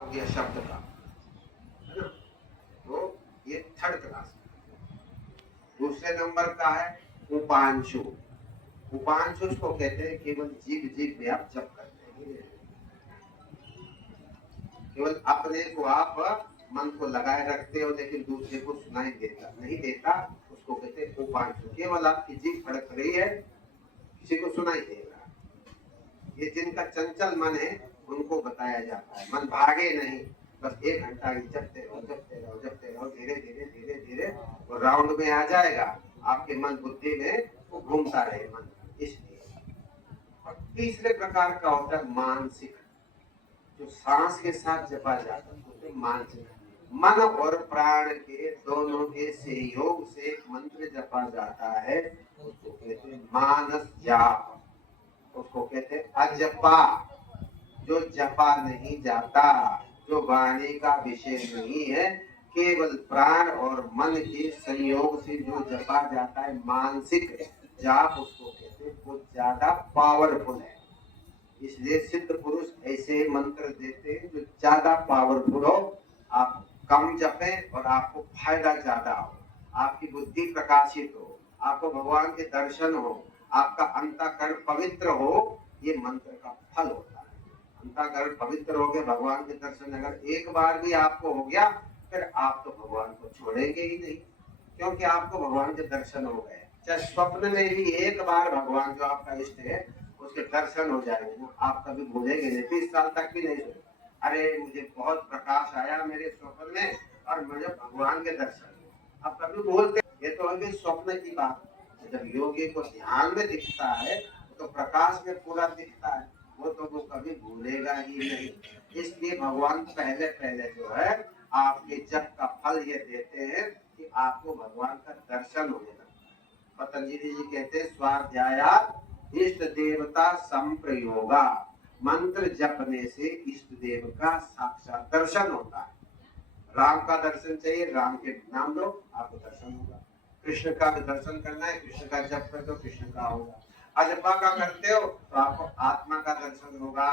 गया शब्द का, है ना। तो ये थर्ड क्लास। दूसरे नंबर का है उपांशु। उपांशु को कहते हैं केवल जीव जीव में आप जप करते हैं, केवल अपने को आप मन को लगाए रखते हो लेकिन दूसरे को सुनाई देता नहीं देता, उसको कहते हैं उपांशु। केवल आपकी जीभ फड़क रही है, किसी को सुनाई दे रहा है। ये जिनका चंचल मन है उनको बताया जाता है, मन भागे नहीं, बस 1 घंटा जपते रहो जपते रहो जपते रहो, धीरे धीरे धीरे धीरे वो राउंड में आ जाएगा, आपके मन बुद्धि में वो घूमता रहे मन। इसलिए और तीसरे प्रकार का होता है मानसिक, जो सांस के साथ जपा जाता है, तो मानसिक। मन और प्राण के दोनों के सहयोग से एक मंत्र जपा जाता है, उसको कहते हैं मानस जाप, उसको कहते हैं अजपा। जो जपा नहीं जाता, जो वाणी का विषय नहीं है, केवल प्राण और मन के संयोग से जो जपा जाता है मानसिक जाप, उसको कहते हैं वो ज्यादा पावरफुल है। इसलिए सिद्ध पुरुष ऐसे मंत्र देते हैं जो ज्यादा पावरफुल हो, आप कम जपें और आपको फायदा ज्यादा हो, आपकी बुद्धि प्रकाशित हो, आपको भगवान के दर्शन हो, आपका अंतःकरण पवित्र हो, ये मंत्र का फल होता है। अंतःकरण पवित्र हो गया, भगवान के दर्शन अगर एक बार भी आपको हो गया, फिर आप तो भगवान को छोड़ेंगे ही नहीं, क्योंकि आपको भगवान के दर्शन हो गए। चाहे स्वप्न में भी एक बार भगवान जो आपका इष्ट है उसके दर्शन हो जाएंगे ना, आप कभी भूलेंगे नहीं, 20 साल तक भी नहीं सोचे अरे मुझे बहुत प्रकाश आया मेरे स्वप्न में और मुझे भगवान के दर्शन, आप कभी भूलते। ये तो होगी स्वप्न की बात। जब योगी को ध्यान में दिखता है तो प्रकाश में पूरा दिखता है, वो तो वो कभी भूलेगा ही नहीं। इसलिए भगवान पहले पहले जो है आपके जप का फल ये देते हैं कि आपको भगवान का दर्शन हो जाए। पतंजलि जी कहते हैं स्वाध्यायात् इष्ट देवता संप्रयोगा, मंत्र जपने से इष्ट देव का साक्षात दर्शन होता है। राम का दर्शन चाहिए, राम के नाम लो आपको दर्शन होगा। कृष्ण का भी दर्शन करना है, कृष्ण का जप कर दो, कृष्ण का होगा। अजपा का करते हो तो आपको आत्मा का दर्शन होगा।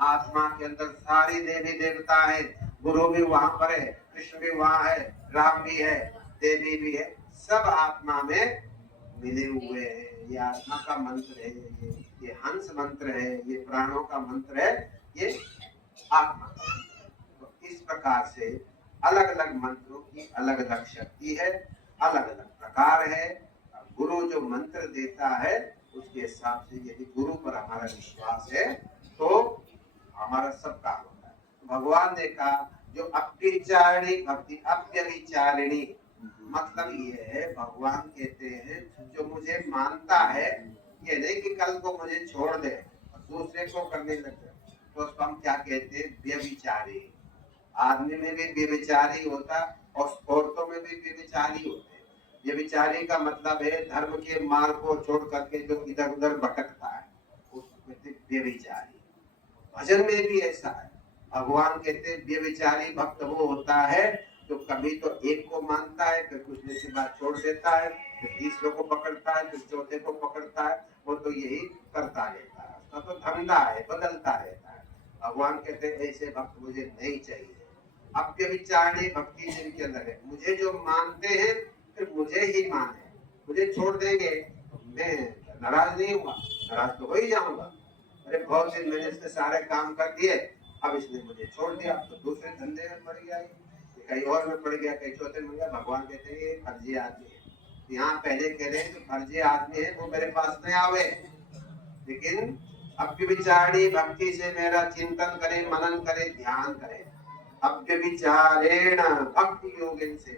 आत्मा के अंदर सारी देवी देवता है, गुरु भी वहां पर है, कृष्ण भी वहां है, राम भी है, देवी भी है, सब आत्मा में मिले हुए हैं। ये आत्मा का मंत्र है, ये हंस मंत्र है, ये प्राणों का मंत्र है, ये आत्मा का। तो इस प्रकार से अलग अलग मंत्रों की अलग अलग शक्ति है, अलग अलग प्रकार है। गुरु जो मंत्र देता है उसके हिसाब से यदि गुरु पर हमारा विश्वास है तो हमारा सब काम होता है। भगवान ने कहा जो अप्यचारिणी भक्ति अप्यविचारिणी, मतलब ये है भगवान कहते हैं जो मुझे मानता है, ये नहीं कि कल को मुझे छोड़ दे और दूसरे को करने लग जाए, तो उसको हम क्या कहते हैं व्यभिचारी। आदमी में भी व्यभिचारी होता और औरतों में भी व्यभिचारी होते हैं। व्यभिचारी का मतलब है धर्म के मार्ग को छोड़ करके जो इधर उधर भटकता है, उसको कहते हैं व्यभिचारी। भजन में भी ऐसा है, भगवान कहते हैं व्यभिचारी भक्त वो होता है जो कभी तो एक को मानता है, फिर कुछ देर के बाद छोड़ देता है, फिर तीसरे को पकड़ता है, फिर चौथे को पकड़ता है, वो तो यही करता रहता है, उसका तो धंधा है, बदलता रहता है। भगवान कहते हैं ऐसे भक्त मुझे नहीं चाहिए। अव्यभिचारिणी भक्ति जिनके अंदर है, मुझे जो मानते हैं फिर मुझे ही माने, मुझे छोड़ देंगे तो मैं नाराज नहीं हुआ, नाराज तो हो ही जाऊंगा। अरे बहुत दिन मैंने इसके सारे काम कर दिए, अब इसने मुझे छोड़ दिया, तो दूसरे धंधे में पड़ गया, कहीं और में पड़ गया, कहीं चौथे में गया। भगवान कहते हैं ये फर्जी आदमी है। यहाँ पहले कह रहे हैं जो फर्जी आदमी है वो मेरे पास नहीं आवे, लेकिन अव्यभिचारिणी भक्ति से मेरा चिंतन करे, मनन करे, ध्यान करे। अव्यभिचारेण भक्ति योगेन से,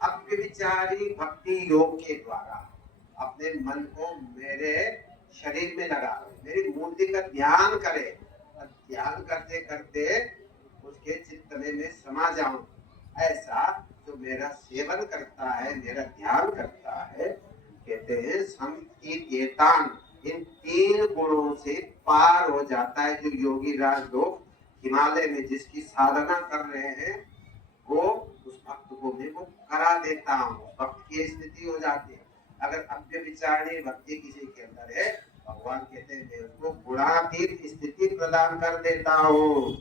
अव्यभिचारी भक्ति योग के द्वारा अपने मन को मेरे शरीर में लगा, मेरी मूर्ति का ध्यान करे, ध्यान करते करते उसके चित्त में समा जाऊं। ऐसा जो मेरा सेवन करता है, मेरा ध्यान करता है, कहते हैं संकीर्तन, इन 3 गुणों से पार हो जाता है। जो योगी राज लोग हिमालय में जिसकी साधना कर रहे हैं, वो उस भक्त को भी वो करा देता हूँ, भक्त की स्थिति हो जाती है। अगर अव्यभिचारिणी भक्ति किसी के अंदर है, भगवान कहते हैं मैं उसको गुणातीत स्थिति प्रदान कर देता हूँ।